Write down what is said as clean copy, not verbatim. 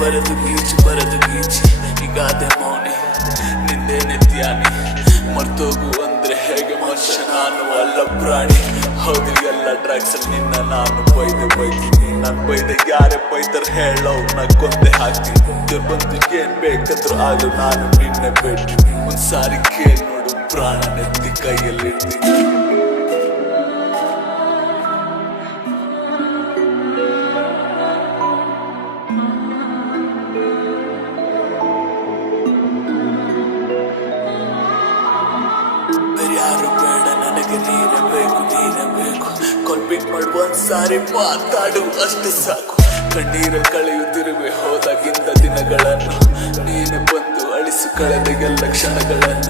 ಬರದು ಗೀಚಿ ಈಗಾದೆ ಮೌನಿ ನಿಂದೇನೆ ಧ್ಯಾನಿ ಮರ್ತೋಗು ಅಂದ್ರೆ ಹೇಗೆ ಮನುಷ್ಯ ನಾನು ಅಲ್ಲ ಪ್ರಾಣಿ ಹೌದು ಎಲ್ಲ ಡ್ರಗ್ಸ್ ನಿನ್ನ ನಾನು ಬೈತೀನಿ ನಾನು ಬೈದೆ ಯಾರೇ ಬೈದರ್ ಹೇಳೋ ನಾ ಕೊಂದೆ ಹಾಕ್ತೀನಿ ಬಂದು ಏನ್ ಬೇಕಾದ್ರೂ ಆಗು ನಾನು ನಿನ್ನೆ ಬಿಡ್ತೀನಿ ಒಂದ್ಸಾರಿ ಕೇಳಿ ನೋಡು ಪ್ರಾಣ ನೆತ್ತಿ ಕೈಯಲ್ಲಿರ್ತೀನಿ ಯಾರು ಬೇಡ ನನಗೆ ನೀನೇ ಬೇಕು ಕಾಲ್ ಪಿಕ್ ಮಾಡಿ ಒಂದ್ಸಾರಿ ಮಾತಾಡು ಅಷ್ಟೇ ಸಾಕು ಕಣ್ಣೀರಲ್ಲಿ ಕಳೆಯುತ್ತಿರುವೆ ಹೋದಾಗಿಂದ ದಿನಗಳನ್ನು ನೀನೆ ಬಂದು ಅಳಿಸು ಕಳೆದ ಎಲ್ಲ ಕ್ಷಣಗಳನ್ನು